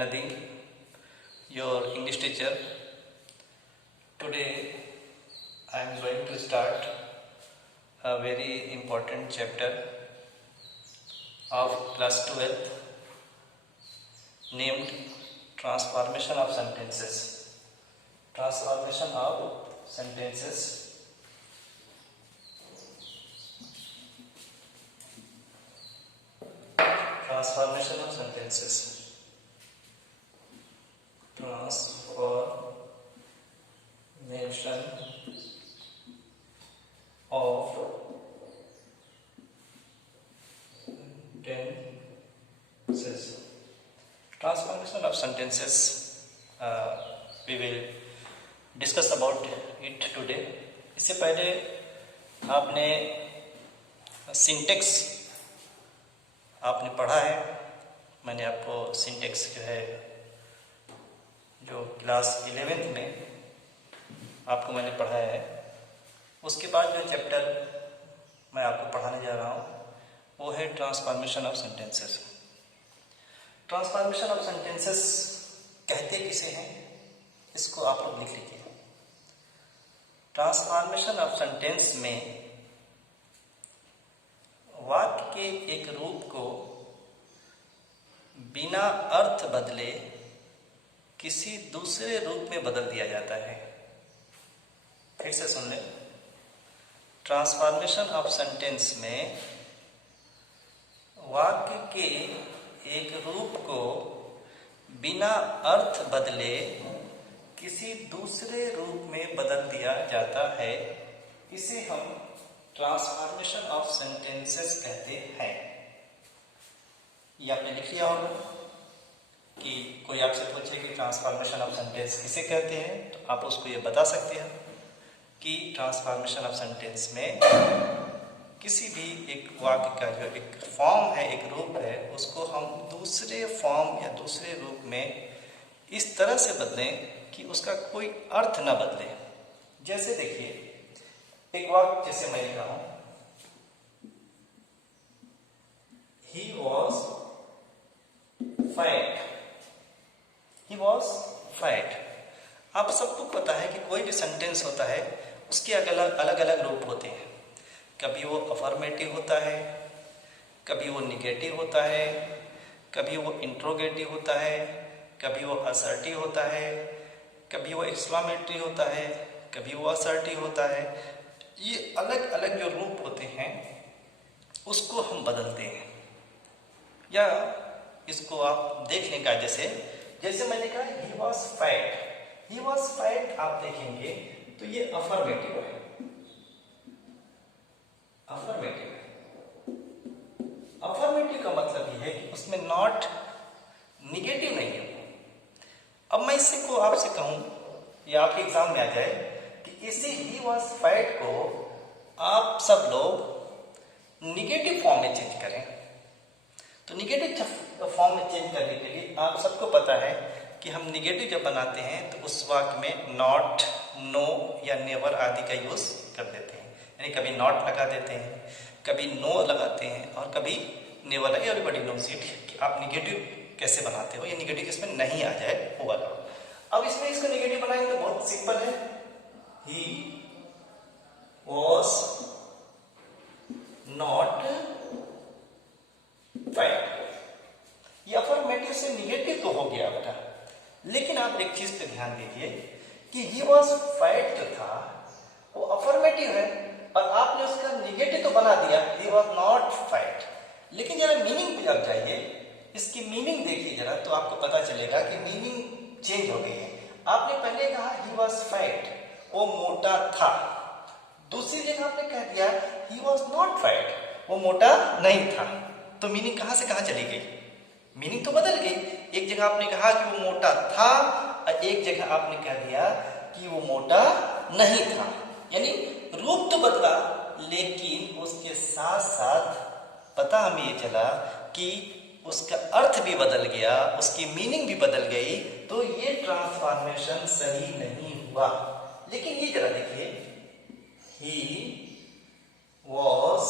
Nadi, your English teacher. Today I am going to start a very important chapter of class 12th named Transformation of Sentences. Transformation of Sentences. Transformation of sentences. Transformation of sentences. Transformation of sentences. We will discuss about it today. इससे पहले आपने syntax आपने पढ़ा है. मैंने आपको syntax जो है जो क्लास 11th में आपको मैंने पढ़ाया है. उसके बाद जो चैप्टर मैं आपको पढ़ाने जा रहा हूँ वो है transformation of sentences. Transformation of sentences कहते किसे हैं, इसको आप लोग लिख लीजिए. ट्रांसफॉर्मेशन ऑफ सेंटेंस में वाक्य के एक रूप को बिना अर्थ बदले किसी दूसरे रूप में बदल दिया जाता है. फिर से सुन लें. ट्रांसफॉर्मेशन ऑफ सेंटेंस में वाक्य के एक रूप को बिना अर्थ बदले किसी दूसरे रूप में बदल दिया जाता है. इसे हम ट्रांसफॉर्मेशन ऑफ सेंटेंसेस कहते हैं. ये आपने लिख लिया होगा कि कोई आपसे पूछे कि ट्रांसफॉर्मेशन ऑफ सेंटेंस किसे कहते हैं, तो आप उसको ये बता सकते हैं कि ट्रांसफॉर्मेशन ऑफ सेंटेंस में किसी भी एक वाक्य का जो एक फॉर्म है, एक रूप है, उसको हम दूसरे फॉर्म या दूसरे रूप में इस तरह से बदलें कि उसका कोई अर्थ न बदले. जैसे देखिए, एक वाक्य जैसे मैं लिखा हूं, he was fat. He was fat. आप सबको पता है कि कोई भी सेंटेंस होता है उसके अलग अलग रूप होते हैं. कभी वो अफर्मेटिव होता है, कभी वो निगेटिव होता है, कभी वो इंट्रोगेटिव होता है, कभी वो असर्टिव होता है, कभी वो एक्सक्लेमेटरी होता है, कभी वो असर्टिव होता है. ये अलग अलग जो रूप होते हैं उसको हम बदलते हैं. या इसको आप देख लें कायदे से. जैसे मैंने कहा he was fat. He was fat आप देखेंगे तो ये अफर्मेटिव है. अफर्मेटिव है. अफर्मेटिव का मतलब ये है कि उसमें नॉट निगेटिव नहीं है. अब मैं इसी को आपसे कहूं या आपके एग्जाम में आ जाए कि इसी ही वॉज फैट को आप सब लोग निगेटिव फॉर्म में चेंज करें. तो निगेटिव फॉर्म में चेंज करने के लिए आप सबको पता है कि हम निगेटिव जब बनाते हैं तो उस वाक्य में नॉट, नो या नेवर आदि का यूज कर देते हैं. यानी कभी नॉट लगा देते हैं, कभी नो लगाते हैं और कभी नेवर. एवरीबॉडी नोज इट कि आप निगेटिव कैसे बनाते हो. ये निगेटिव इसमें नहीं आ जाए वो वाला. अब इसमें इसको निगेटिव बनाएंगे तो बहुत सिंपल है. He was not fat. ये अफर्मेटिव से निगेटिव तो हो गया बेटा, लेकिन आप एक चीज पे ध्यान दीजिए कि ही वॉज फैट जो था वो अफर्मेटिव है और आपने उसका निगेटिव तो बना दिया, ही वॉज नॉट फैट. लेकिन जरा मीनिंग पे जब जाइए, इसकी मीनिंग देखिए जरा, तो आपको पता चलेगा कि मीनिंग चेंज हो गई है. आपने पहले कहा ही वॉज फैट, वो मोटा था. दूसरी जगह आपने कह दिया ही वॉज नॉट फैट, वो मोटा नहीं था. तो मीनिंग कहां से कहां चली गई? मीनिंग तो बदल गई. एक जगह आपने कहा कि वो मोटा था और एक जगह आपने कह दिया कि वो मोटा नहीं था. यानी रूप तो बदला, लेकिन उसके साथ साथ पता हमें ये चला कि उसका अर्थ भी बदल गया, उसकी मीनिंग भी बदल गई. तो ये ट्रांसफॉर्मेशन सही नहीं हुआ. लेकिन ये जरा देखिए, he was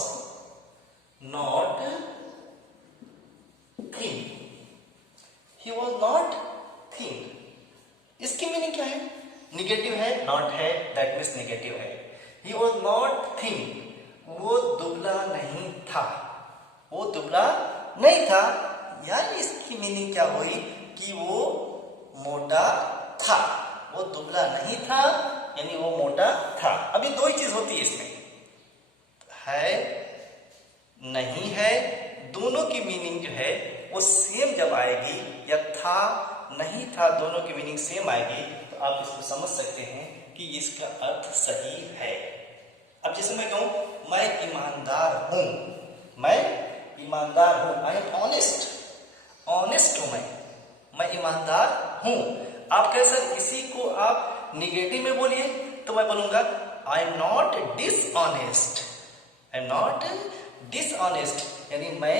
not clean. He was not thin, वो दुबला नहीं था, वो दुबला नहीं था। यानी इसकी मीनिंग क्या हुई कि वो मोटा था, वो दुबला नहीं था यानी वो मोटा था। अभी दो ही चीज होती है इसमें, है नहीं है, दोनों की मीनिंग जो है वो सेम जब आएगी, या था नहीं था दोनों की मीनिंग सेम आएगी, तो आप इसको समझ सकते हैं कि इसका अर्थ सही है। अब जैसे मैं कहूं मैं ईमानदार हूं, मैं ईमानदार हूं, आई एम ऑनेस्ट, ऑनेस्ट हूं मैं ईमानदार हूं। आप कह सर इसी को आप निगेटिव में बोलिए, तो मैं बोलूंगा I am not dishonest, I am not dishonest, यानी मैं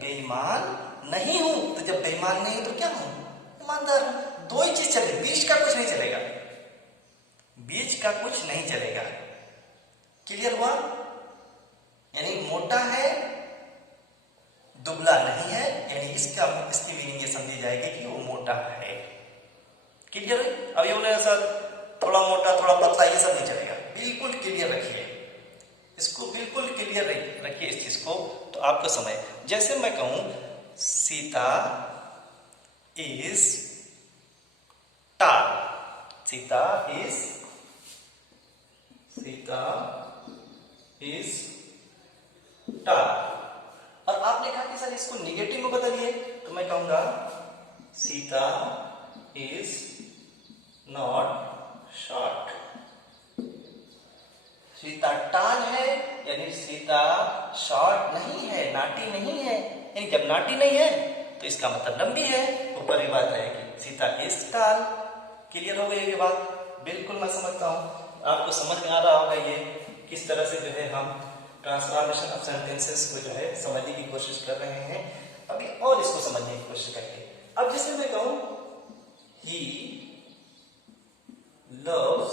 बेईमान नहीं हूं। तो जब बेईमान नहीं हूं तो क्या हूं? ईमानदार हूं। दो ही चीज चलेगी, बीच का कुछ नहीं चलेगा, बीच का कुछ नहीं चलेगा। क्लियर हुआ? यानी मोटा है, दुबला नहीं है, यानी इसकी मीनिंग ये समझी जाएगी कि वो मोटा है। क्लियर है? अब ये बोले सर थोड़ा मोटा थोड़ा पतला ये सब नहीं चलेगा, बिल्कुल क्लियर रखिए इसको, बिल्कुल क्लियर रखिए इस चीज को, तो आपको समझ। जैसे मैं कहूं सीता इज टाल, सीता इज टाल, और आपने कहा कि सर इसको निगेटिव में बदलिए, तो मैं कहूंगा Sita is not short. Sita टाल है यानी सीता शॉर्ट नहीं है, नाटी नहीं है, यानी जब नाटी नहीं है तो इसका मतलब लंबी है, ऊपर ही बात रहेगी सीता इज टाल। क्लियर हो गई ये बात? बिल्कुल मैं समझता हूं आपको समझ में आ रहा होगा ये किस तरह से जो है हम ट्रांसफॉर्मेशन ऑफ सेंटेंसेस को जो है समझने की कोशिश कर रहे हैं। अभी और इसको समझने की कोशिश करिए। अब जैसे मैं कहूं ही loves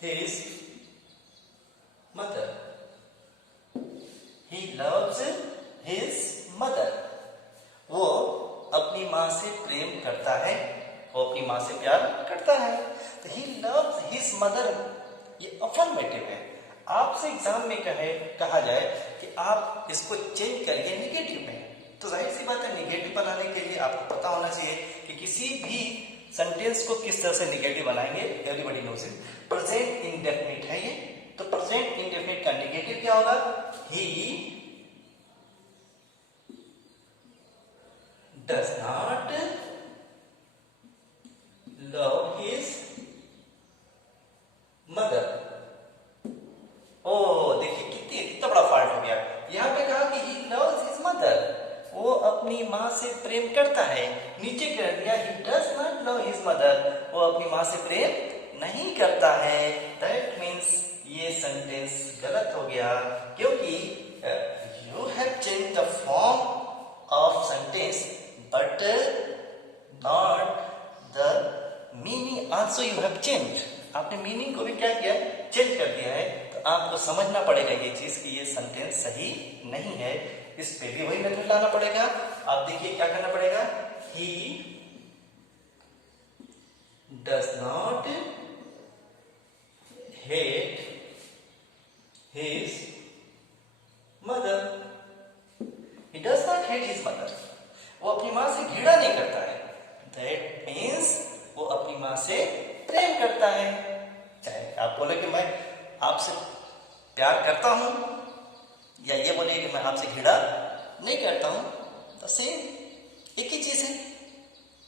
his mother, he loves his mother, वो अपनी मां से प्रेम करता है, वो अपनी मां से प्यार करता है। तो he loves his mother ये अफर्मेटिव है। आपसे एग्जाम में कहा जाए कि आप इसको चेंज करिए निगेटिव में, तो जाहिर सी बात है निगेटिव बनाने के लिए आपको पता होना चाहिए कि किसी भी सेंटेंस को किस तरह से निगेटिव बनाएंगे। Everybody knows it. Present indefinite है ये, तो प्रेजेंट इंडेफिनिट का निगेटिव क्या होगा? He does not love his mother. ओ देखिए कितना बड़ा फॉल्ट हो गया। यहां पे कहा कि ही लव्स हिज मदर, वो अपनी मां से प्रेम करता है, नीचे कह दिया ही does not love his mother, वो अपनी मां से प्रेम नहीं करता है। दैट मीन्स ये सेंटेंस गलत हो गया, क्योंकि you have change the form of sentence but not the meaning also you have change. आपने मीनिंग को भी क्या किया? चेंज कर दिया है। तो आपको समझना पड़ेगा ये चीज कि ये सेंटेंस सही नहीं है, इस पे भी वही मेथड लाना पड़ेगा। आप देखिए क्या करना पड़ेगा, ही does not hate his mother, he does not hate his mother, वो अपनी मां से घृणा नहीं करता है। दैट मीन्स वो अपनी मां से प्रेम करता है। चाहे आप बोले कि मैं आपसे प्यार करता हूं, या ये बोले कि मैं आपसे घृणा नहीं करता हूं, तो सेम एक ही चीज है।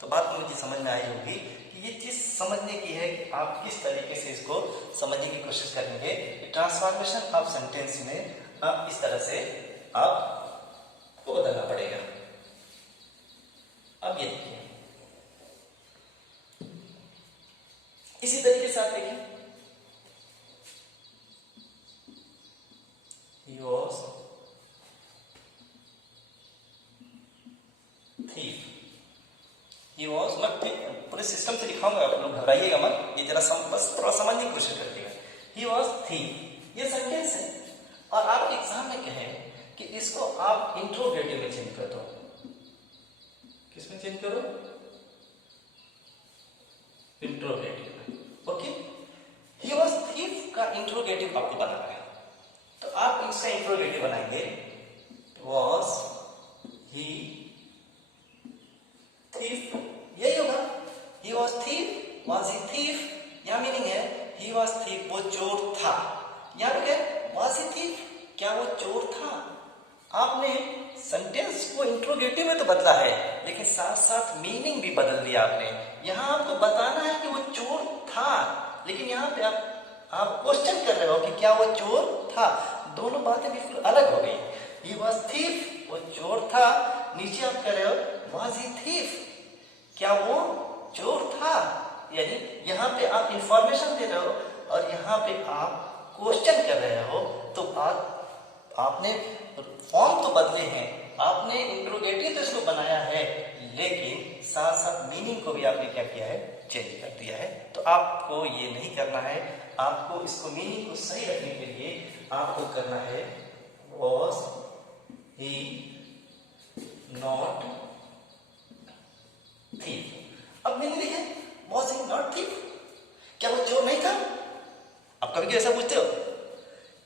तो बात मुझे समझ में आई होगी कि ये चीज समझने की है कि आप किस तरीके से इसको समझने की कोशिश करेंगे। ट्रांसफॉर्मेशन ऑफ सेंटेंस में आप इस तरह से आपको बदलना पड़ेगा। अब ये देखिए, इसी तरीके से आप देखिए, he was thief, he was, मैं पूरे सिस्टम से लिखाऊंगा, आप लोग घबराइएगा मत, ये जरा बस थोड़ा समझने की कोशिश करिएगा। he was thief ये सेंटेंस है, और आप एग्जाम में कहें कि इसको आप इंट्रोगेटिव में चेंज कर दो। किसमें चेंज करो? Interrogative. Okay, he was thief का इंट्रोगेटिव आपको बनाना है। इंट्रोगेटिव बनाएंगे, वॉज ही थीफ, यही होगा, he was thief, was he thief, यहां मीनिंग है ही वॉज थीफ, वो चोर था। यहां पे क्या, वॉज ही थीफ, क्या वो चोर था। आपने सेंटेंस को इंट्रोगेटिव में तो बदला है, लेकिन साथ साथ मीनिंग भी बदल दिया आपने। यहां आपको बताना है कि वो चोर था, लेकिन यहाँ पे आप क्वेश्चन कर रहे हो कि क्या वो चोर था। दोनों बातें बिल्कुल अलग हो गई। ही वॉज थीफ, वो चोर था, नीचे आप कह रहे हो वॉज ही थीफ, क्या वो चोर था। यानी यहाँ पे आप इंफॉर्मेशन दे रहे हो और यहाँ पे आप क्वेश्चन कर रहे हो, तो आपने फॉर्म तो बदले हैं, आपने इंट्रोगेटिव तो इसको बनाया है, लेकिन साथ साथ मीनिंग को भी आपने क्या किया है, चेंज कर दिया है। तो आपको ये नहीं करना है, आपको इसको मीनिंग को सही रखने के लिए आपको करना है वॉज ही नॉट थीफ। अब मैंने लिखा वॉज ही नॉट थीफ, क्या वो चोर नहीं था। आप कभी ऐसा पूछते हो,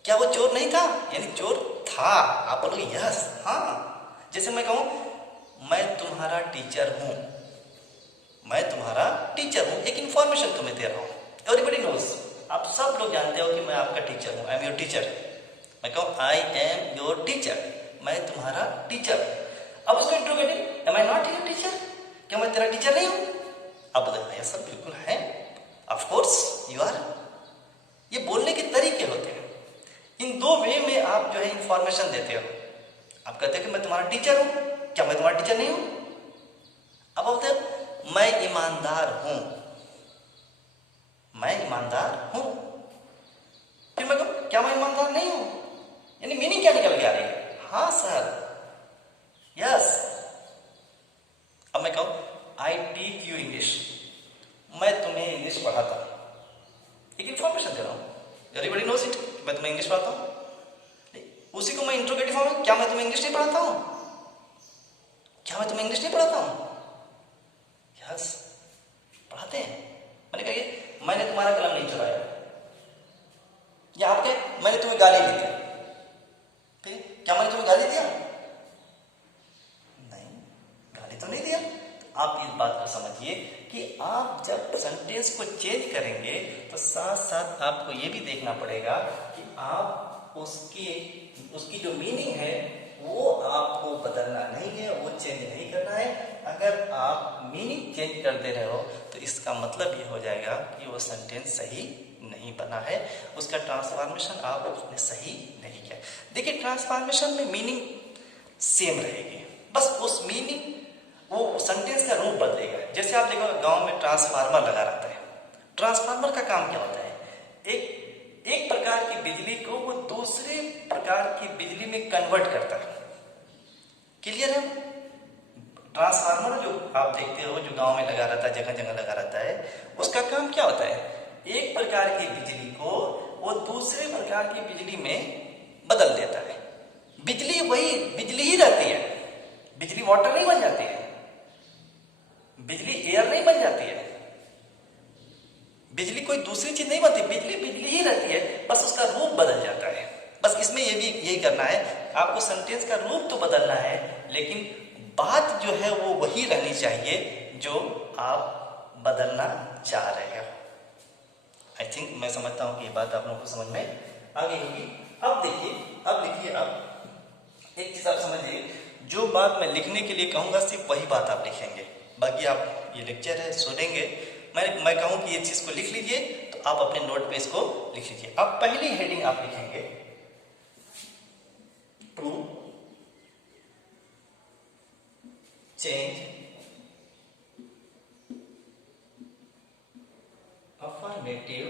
क्या वो चोर नहीं था, यानी चोर था। आप बोलोगे यस, हाँ। जैसे मैं कहूं मैं तुम्हारा टीचर हूं, मैं तुम्हारा टीचर हूं, एक इंफॉर्मेशन तुम्हें दे रहा हूं, एवरीबडी नोज, आप सब लोग जानते हो कि मैं आपका टीचर हूं, आई एम योर टीचर। मैं कहूं आई एम योर टीचर, मैं तुम्हारा टीचर। अब उसको interrogative, am I not your teacher, क्या मैं तेरा टीचर नहीं हूं। अब बोले यस सर, बिल्कुल है, ऑफ कोर्स यू आर। ये बोलने के तरीके होते हैं, इन दो वे में आप जो है इंफॉर्मेशन देते हो। आप कहते हो कि मैं तुम्हारा टीचर हूं, क्या मैं तुम्हारा टीचर नहीं हूं। अब बोलते हो मैं ईमानदार हूं, मैं ईमानदार हूं, फिर मैं कहूं क्या मैं ईमानदार नहीं हूं, यानी मीनिंग क्या निकल के आ रही है, हाँ सर, यस। अब मैं कहूं आई टीच यू इंग्लिश, मैं तुम्हें इंग्लिश पढ़ाता हूं, एक इंफॉर्मेशन दे रहा हूं, एवरीबॉडी नोज इट, मैं तुम्हें इंग्लिश पढ़ाता हूं। उसी को मैं इंट्रोगेटिव फॉर्म में, क्या मैं तुम्हें इंग्लिश नहीं पढ़ाता हूं, क्या मैं तुम्हें इंग्लिश नहीं पढ़ाता हूं, यस पढ़ाते हैं। मैंने कहा मैंने तुम्हारा कलम नहीं चुराया, या आप कहें मैंने तुम्हें गाली दी थी, फिर क्या मैंने तुम्हें गाली दिया, नहीं गाली तो नहीं दिया। तो आप इस बात को समझिए कि आप जब सेंटेंस को चेंज करेंगे तो साथ साथ आपको ये भी देखना पड़ेगा कि आप उसकी जो मीनिंग है वो आपको बदलना नहीं है, वो चेंज नहीं करना है। अगर आप मीनिंग चेंज कर दे रहे हो तो इसका मतलब ये हो जाएगा कि वो सेंटेंस सही नहीं बना है, उसका ट्रांसफॉर्मेशन आपने सही नहीं किया। देखिए ट्रांसफॉर्मेशन में मीनिंग सेम रहेगी, बस उस मीनिंग वो सेंटेंस का रूप बदलेगा। जैसे आप देखो गांव में ट्रांसफार्मर लगा रहता है, ट्रांसफार्मर का काम क्या होता है, एक प्रकार की बिजली को वो दूसरे प्रकार की बिजली में कन्वर्ट करता है। क्लियर है। ट्रांसफार्मर जो आप देखते हो जो गांव में लगा रहता है, जगह जगह लगा रहता है, उसका काम क्या होता है, एक प्रकार की बिजली को वो दूसरे प्रकार की बिजली में बदल देता है। बिजली वही बिजली ही रहती है, बिजली वाटर नहीं बन जाती है, बिजली एयर नहीं बन जाती है, बिजली कोई दूसरी चीज नहीं बनती, बिजली बिजली ही रहती है, बस उसका रूप बदल जाता है। बस इसमें ये भी यही करना है, आपको सेंटेंस का रूप तो बदलना है, लेकिन बात जो है वो वही रहनी चाहिए जो आप बदलना चाह रहे हो। आई थिंक मैं समझता हूं कि ये बात आप लोगों को समझ में आ गई होगी। अब देखिए, अब लिखिए, आप एक चीज आप समझिए, जो बात मैं लिखने के लिए कहूंगा सिर्फ वही बात आप लिखेंगे, बाकी आप ये लेक्चर है सुनेंगे। मैं कहूं कि ये चीज को लिख लीजिए तो आप अपने नोट पे इसको लिख लीजिए। अब पहली हेडिंग आप लिखेंगे to change affirmative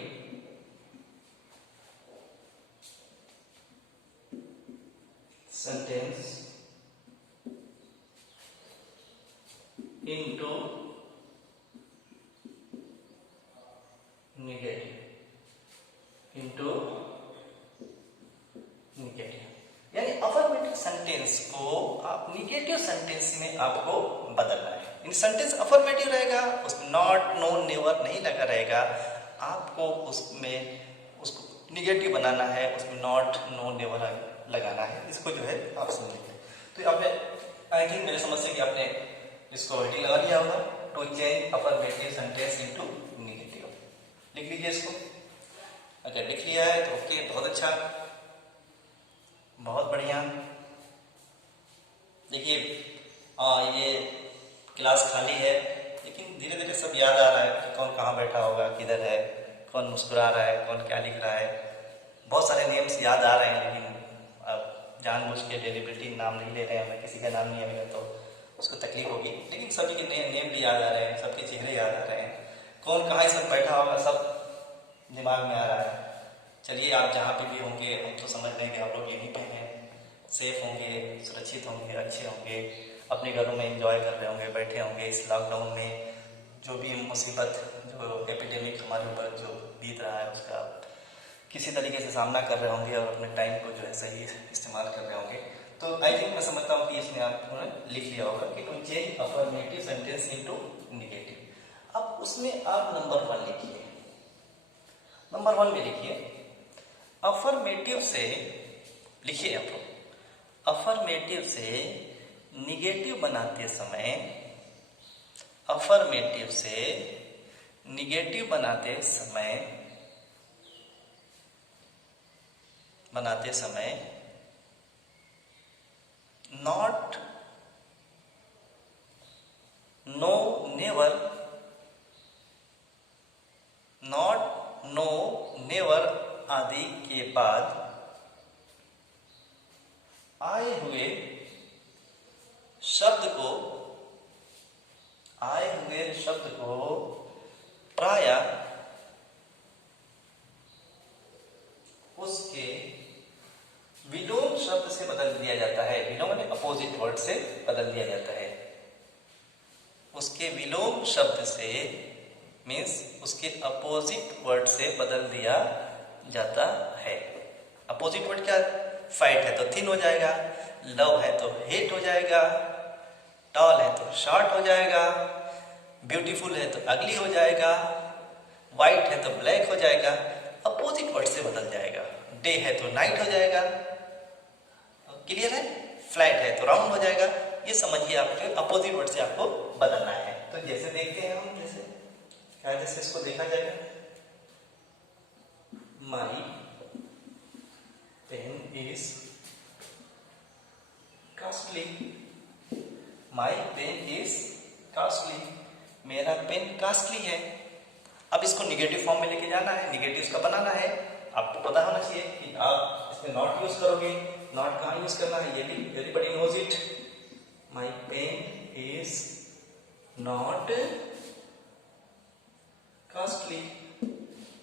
sentence into negative, यानी अफर्मेटिव सेंटेंस को आप निगेटिव सेंटेंस में आपको बदलना है। इन सेंटेंस अफर्मेटिव रहेगा, उसमें नॉट, नो, नेवर नहीं लगा रहेगा, आपको उसमें उसको निगेटिव बनाना है उसमें नॉट, नो, नेवर लगाना है। इसको जो है आप समझ लीजिए। तो आपने आई थिंक मेरे समझ से कि आपने इसको हेडिंग लगा लिया होगा, to change affirmative sentence into negative. लिख लीजिए इसको। अगर लिख लिया है तो ओके, बहुत अच्छा, बहुत बढ़िया। देखिए ये क्लास खाली है, लेकिन धीरे धीरे सब याद आ रहा है कि कौन कहाँ बैठा होगा, किधर है, कौन मुस्कुरा रहा है, कौन क्या लिख रहा है। बहुत सारे नेम्स याद आ रहे हैं, लेकिन अब जानबूझ के डेलिबरेटली नाम नहीं ले रहे हैं, हमें किसी का नाम नहीं आएगा तो उसको तकलीफ होगी। लेकिन सभी के नेम भी याद आ रहे हैं, सबके चेहरे याद आ रहे हैं, कौन कहाँ सब बैठा होगा सब दिमाग में आ रहा है। चलिए आप जहाँ पे भी होंगे, हम तो समझ रहे हैं कि आप लोग यहीं पे हैं, सेफ होंगे, सुरक्षित होंगे, अच्छे होंगे, अपने घरों में एंजॉय कर रहे होंगे, बैठे होंगे। इस लॉकडाउन में जो भी मुसीबत, जो एपिडेमिक हमारे ऊपर जो बीत रहा है, उसका किसी तरीके से सामना कर रहे होंगे और अपने टाइम को जो है सही इस्तेमाल कर रहे होंगे। तो आई थिंक मैं समझता हूँ कि इसमें आपने लिख लिया होगा कि to change affirmative sentence into negative. अब उसमें आप नंबर 1 लिखिए। नंबर 1 में लिखिए अफर्मेटिव से, लिखिए आप लोग, अफर्मेटिव से निगेटिव बनाते समय, अफर्मेटिव से निगेटिव बनाते समय not, no, never, not, no, never आदि के बाद आए हुए शब्द को प्रायः उसके विलोम शब्द से बदल दिया जाता है। विलोम यानी अपोजिट वर्ड से बदल दिया जाता है। उसके विलोम शब्द से मीन्स उसके अपोजिट वर्ड से बदल दिया जाता है। अपोजिट वर्ड क्या? फाइट है तो थिन हो जाएगा, लव है तो हेट हो जाएगा, टॉल है तो शॉर्ट हो जाएगा, ब्यूटीफुल है तो अगली हो जाएगा, वाइट है तो ब्लैक हो जाएगा। अपोजिट वर्ड से बदल जाएगा। डे है तो नाइट हो जाएगा, क्लियर है? फ्लैट है तो राउंड हो जाएगा। ये समझिए आपके अपोजिट वर्ड से आपको बदलना है। तो जैसे देखते हैं हम, जैसे इसको देखा जाएगा, my pen is costly, my pen is costly, मेरा पेन कॉस्टली है। अब इसको निगेटिव फॉर्म में लेके जाना है, निगेटिव इसका बनाना है। आपको पता होना चाहिए कि आप इसमें नॉट यूज करोगे। नॉट कहाँ यूज करना है, ये भी everybody knows it. My pen is not costly,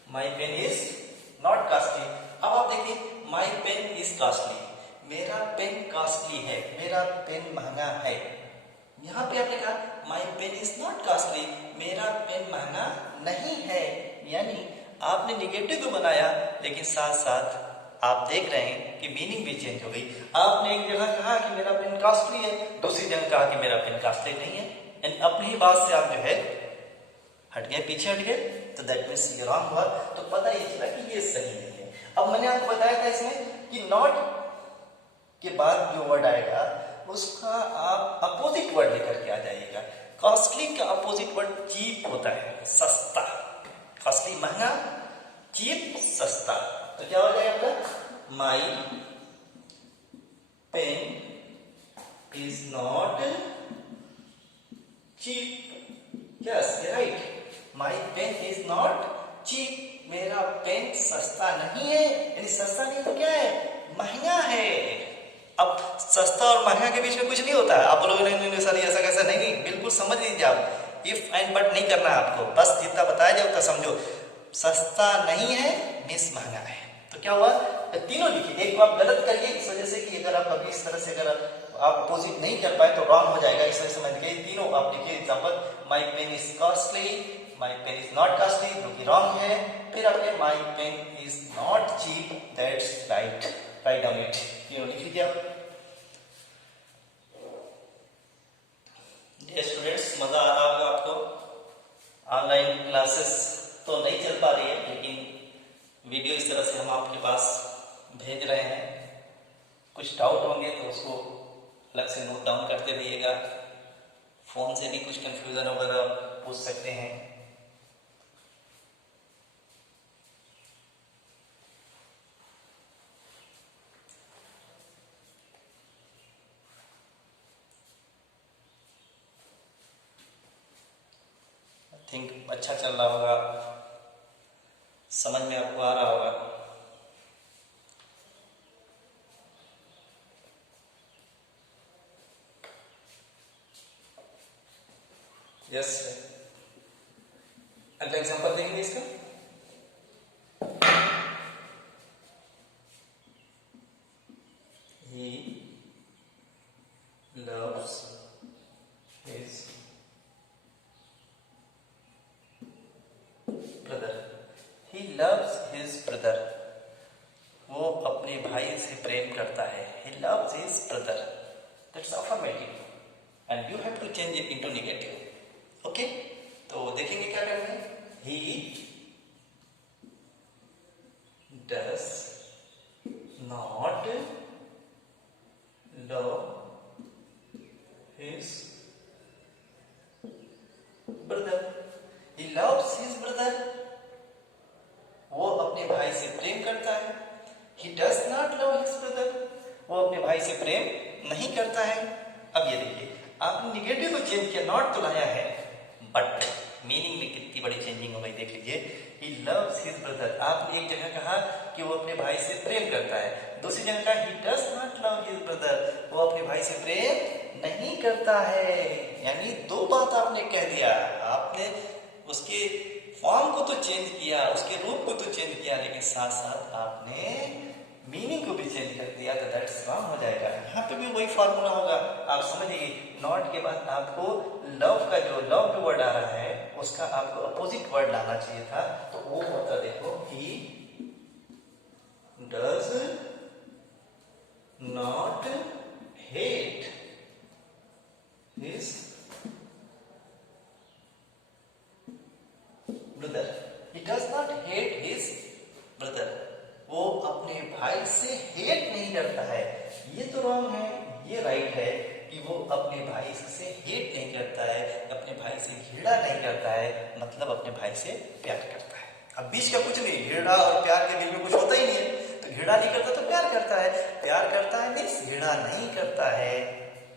my pen is not costly. अब आप देखिए, माई पेन इज कॉस्टली, मेरा पेन कॉस्टली है, मेरा पेन महंगा है। यहां पे आपने कहा my pen is not costly, मेरा पेन महंगा नहीं है। यानी आपने निगेटिव तो बनाया, लेकिन साथ साथ आप देख रहे हैं कि मीनिंग भी चेंज हो गई। आपने एक जगह कहा कि मेरा पेन कॉस्टली है, दूसरी जगह कहा कि मेरा पेन कॉस्टली नहीं है। यानी अपनी ही बात से आप जो है हट गए, पीछे हट गए, तो दैट मीन्स ये रॉन्ग हुआ। तो पता ये चला कि ये सही नहीं है। अब मैंने आपको बताया था इसमें कि नॉट के बाद जो वर्ड आएगा उसका आप अपोजिट वर्ड लेकर के आ जाइएगा। कॉस्टली का अपोजिट वर्ड चीप होता है, सस्ता। कॉस्टली महंगा, चीप सस्ता। तो क्या हो जाएगा आपका? My pen is not cheap, yes right, my pen is not cheap, मेरा पेन सस्ता नहीं है। यानी सस्ता नहीं तो क्या है? महंगा है। अब सस्ता और महंगा के बीच में कुछ नहीं होता है। आप लोगों ने सर ऐसा कैसा, नहीं, बिल्कुल समझ लीजिए आप। इफ एंड बट नहीं करना है आपको, बस जितना बताया जाए उतना समझो। सस्ता नहीं है मीन्स महंगा है। तो क्या हुआ? तीनों लिखिए। एक को आप गलत करिए इस वजह से कि अगर आप अभी इस तरह से अगर आप अपोजिट नहीं कर पाए तो रॉन्ग हो जाएगा। इस वजह से मैंने कही तीनों आप लिखिए। Example, my pen is costly, my pen is not costly, जो कि रॉन्ग है। फिर आपने my pen is not cheap, that's right, write down it, तीनों लिख लीजिए आप। स्टूडेंट्स, मजा आ रहा होगा आपको। ऑनलाइन क्लासेस तो नहीं चल पा रही है, लेकिन वीडियो इस तरह से हम आप कुछ डाउट होंगे तो उसको अलग से नोट डाउन करते रहिएगा। फ़ोन से भी कुछ कन्फ्यूज़न वगैरह पूछ सकते हैं। आई थिंक अच्छा चल रहा होगा, समझ में आपको आ रहा होगा। यस, अगला एग्जांपल देंगे इसका। He loves his brother. He loves his brother. वो अपने भाई से प्रेम करता है। He loves his brother. That's affirmative. And you have to change it into negative. Okay? तो देखेंगे क्या करना है। He does not love his brother. He loves his brother. वो अपने भाई से प्रेम करता है। He does not love his brother. वो अपने भाई से प्रेम नहीं करता है। अब ये देखिए, आपने निगेटिव को चेंज किया, नॉट तो लाया है, बट मीनिंग में कितनी बड़ी चेंजिंग हो गई देख लीजिए। He loves his brother. आपने एक जगह कहा कि वो अपने भाई से प्रेम करता है, दूसरी जगह कहा he does not love his brother. वो अपने भाई से प्रेम नहीं करता है। यानी दो बात आपने कह दिया। आपने उसके फॉर्म को तो चेंज किया, उसके रूप को तो चेंज किया, लेकिन साथ साथ आपने मीनिंग को भी चेंज कर दिया, तो दैट्स रॉन्ग हो जाएगा। यहाँ पे भी वही फॉर्मूला होगा, आप समझिए। नॉट के बाद आपको लव का जो लव वर्ड आ रहा है उसका आपको अपोजिट वर्ड लाना चाहिए था, तो वो होता देखो he does not hate his brother. He does not hate his brother. वो अपने भाई से हेट नहीं करता है। ये तो रॉन्ग है, ये राइट है कि वो अपने भाई से हेट नहीं करता है, अपने भाई से घृणा नहीं करता है, मतलब अपने भाई से प्यार करता है। अब बीच का कुछ नहीं, घृणा और प्यार के बीच में कुछ होता ही नहीं है। तो घृणा नहीं करता तो प्यार करता है, प्यार करता है मीन्स घृणा नहीं करता है।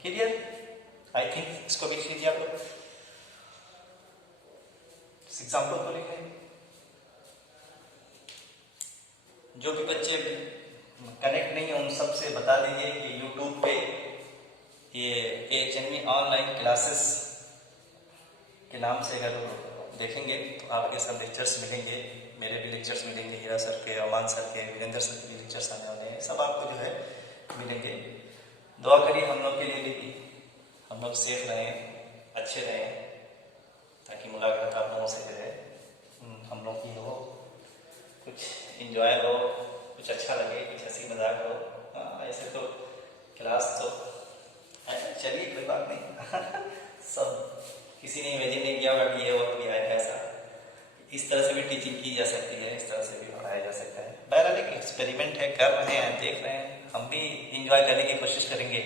क्लियर? आई थिंक इसको भी लिख लीजिए आप लोग। इस एग्जाम्पल को लिखें। जो भी बच्चे कनेक्ट नहीं है उन सबसे बता दीजिए कि यूट्यूब पे ये AHNV ऑनलाइन क्लासेस के नाम से अगर देखेंगे तो आपके सब लेक्चर्स मिलेंगे, मेरे भी लेक्चर्स मिलेंगे, हीरा सर के, अमान सर के, वीरेंद्र सर के भी लेक्चर्स आने वाले हैं, सब आपको जो है मिलेंगे। दुआ करिए हम लोग के लिए भी, हम लोग सेफ रहें, अच्छे रहें, ताकि मुलाकात आप लोगों से जो है हम लोग की हो, कुछ इंजॉय हो, कुछ अच्छा लगे, कुछ हंसी मजाक हो। ऐसे तो क्लास तो चलिए कोई बात नहीं सब किसी ने इमेजिन नहीं किया होगा कि ये वक्त भी आएगा ऐसा। इस तरह से भी टीचिंग की जा सकती है, इस तरह से भी पढ़ाया जा सकता है। बहरहाल एक एक्सपेरिमेंट है, कर रहे हैं, देख रहे हैं, हम भी इंजॉय करने की कोशिश करेंगे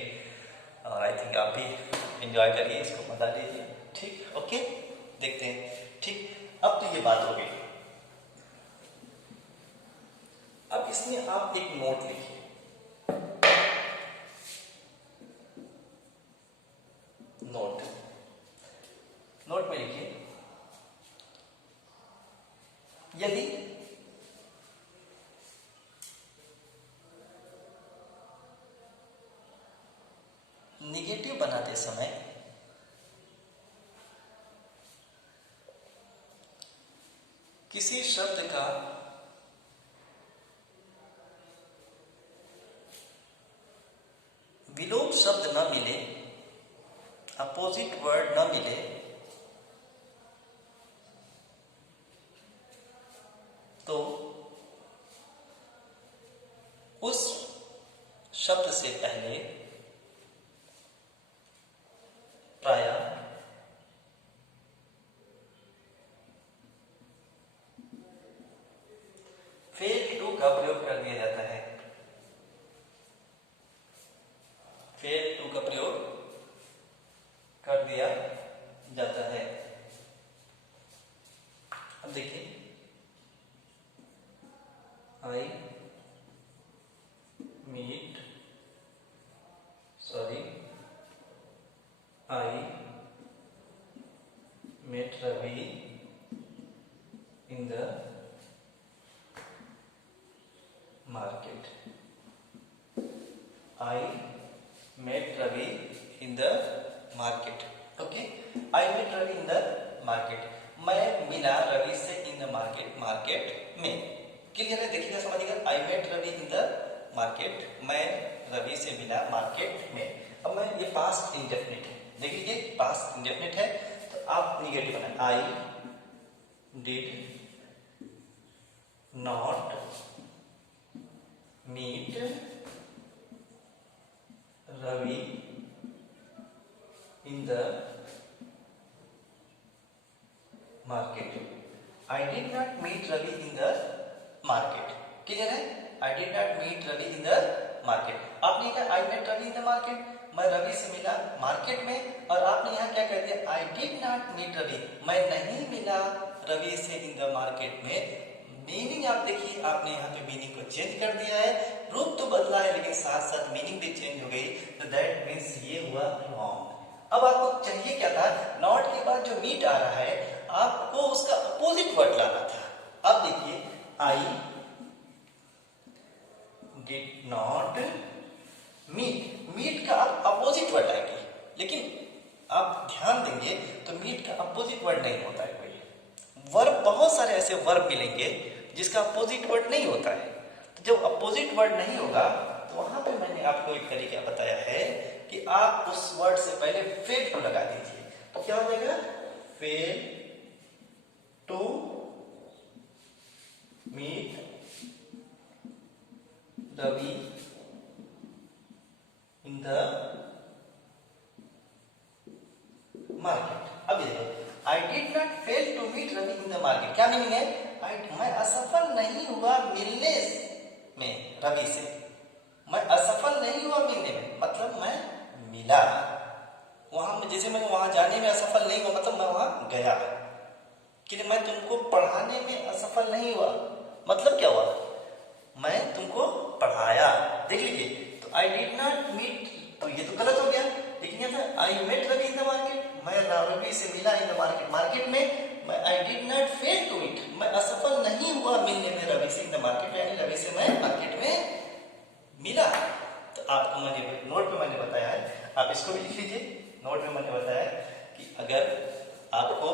और आई थिंक आप भी इंजॉय करिए, इसको मजा लीजिए। ठीक, ओके, देखते हैं। ठीक, अब तो ये बात हो गई। अब इसमें आप एक नोट लिखिए। नोट में लिखिए, यदि निगेटिव बनाते समय किसी शब्द का विलोम शब्द न मिले, अपोजिट वर्ड न मिले, तो उस शब्द से पहले प्रायः फेल टू का प्रयोग कर दिया जाता है। I met Ravi in the market. Okay, I met Ravi in the market. मैं मिला रवि से इन द मार्केट, मार्केट में। क्लियर है, देखिएगा समझिएगा। I met Ravi in the market, मैं रवि से मिला मार्केट में। अब मैं ये पास्ट इंडेफिनिट है, देख लीजिए पास्ट इंडेफिनिट है, तो आप निगेटिव बनाए। I did not meet Ravi in the market. I did not meet Ravi in the market. Clear है, I did not meet Ravi in the market. आपने कहा I met Ravi in the market, मैं रवि से मिला मार्केट में, और आपने यहाँ क्या कह दिया, I did not meet Ravi, मैं नहीं मिला रवि से इन द मार्केट में। मीनिंग आप देखिए, आपने यहाँ पे मीनिंग को चेंज कर दिया है, रूप तो बदला है लेकिन साथ साथ मीनिंग भी चेंज हो गई, तो दैट मीन्स ये हुआ रॉन्ग। अब आपको चाहिए क्या था, नॉट के बाद जो मीट आ रहा है आपको उसका अपोजिट वर्ड लाना था। अब देखिए, I did not meet, meet का आप अपोजिट वर्ड आएगी, लेकिन आप ध्यान देंगे तो मीट का अपोजिट वर्ड नहीं होता है कोई। वर्ब, बहुत सारे ऐसे वर्ब मिलेंगे जिसका अपोजिट वर्ड नहीं होता है। तो जब अपोजिट वर्ड नहीं होगा तो वहां पे मैंने आपको एक तरीका बताया है कि आप उस वर्ड से पहले फेल टू लगा दीजिए, तो क्या हो जाएगा, fail to meet Ravi in the market. अब ये देखो, I did not fail to meet Ravi in the market, क्या मीनिंग है, मैं असफल नहीं हुआ मिलने में रवि से, मैं असफल नहीं हुआ मिलने में, मतलब मैं मिला वहां, जैसे मैं वहां जाने में असफल नहीं हुआ, मतलब मैं वहां गया। कि मैं तुमको पढ़ाने में असफल नहीं हुआ, मतलब क्या हुआ, मैं तुमको पढ़ाया। देख लीजिए, तो आई डिड नॉट मीट, तो ये तो गलत हो गया, लेकिन ये था I met Ravi in the market, मैं रवि से मिला इन द मार्केट, मार्केट में। मैं I did not fail to meet, मैं असफल नहीं हुआ मिलने में रवि से इन द मार्केट, यानी रवि से मैं मार्केट में मिला। तो आपको मैंने नोट में मैंने बताया है, आप इसको भी लिख लीजिए। नोट में मैंने बताया कि अगर आपको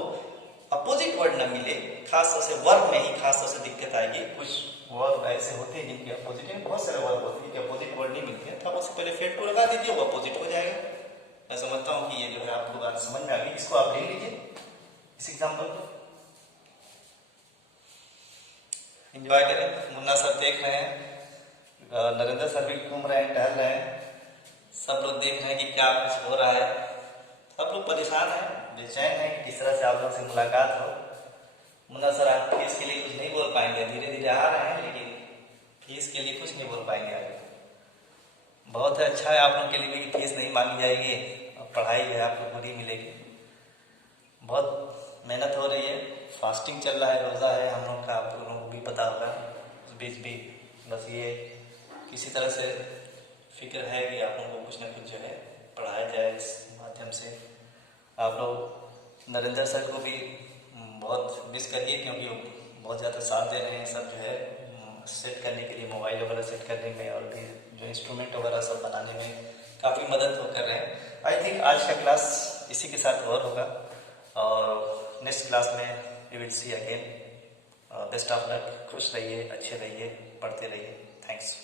अपोजिट वर्ड न मिले, खासतौर से वर्ब में ही खासतौर से दिक्कत आएगी। कुछ वर्ब ऐसे होते हैं जिनके अपोजिट, बहुत सारे वर्ब होते हैं जिनके अपोजिट वर्ड नहीं मिलते हैं, तो आप उससे पहले फेल टू लगा दीजिए, वो अपोजिट हो जाएगा। मैं समझता हूँ कि ये जो है आपको बात समझ में आ गई, इसको आप ले लीजिए इस एग्जाम्पल को। एंजॉय करें, मुन्ना सर देख रहे हैं, नरेंद्र सर भी घूम रहे हैं, टहल रहे हैं, सब लोग देख रहे हैं कि क्या कुछ हो रहा है। सब लोग परेशान हैं, बेचैन हैं कि किस तरह से आप लोग से मुलाकात हो। मुन्ना सर आप फीस के लिए कुछ नहीं बोल पाएंगे, धीरे धीरे आ रहे हैं, लेकिन फीस के लिए कुछ नहीं बोल पाएंगे आगे। बहुत अच्छा है आप लोग के लिए भी फीस नहीं मांगी जाएगी, और पढ़ाई जो है आपको पूरी मिलेगी। बहुत मेहनत हो रही है, फास्टिंग चल रहा है, रोज़ा है हम लोग का, आप लोगों को भी पता होगा। उस बीच भी बस ये किसी तरह से फिक्र है कि आप लोगों को कुछ ना कुछ जो है पढ़ाया जाए इस माध्यम से। आप लोग नरेंद्र सर को भी बहुत मिस करिए, क्योंकि वो बहुत ज़्यादा साथ दे रहे हैं, सब जो है सेट करने के लिए, मोबाइल वगैरह सेट करने में, और भी जो इंस्ट्रूमेंट वगैरह सब बनाने में काफ़ी मदद वो कर रहे हैं। आई थिंक आज का क्लास इसी के साथ और होगा, और नेक्स्ट क्लास में we will see again. Best of luck, खुश रहिए, अच्छे रहिए, पढ़ते रहिए। थैंक्स।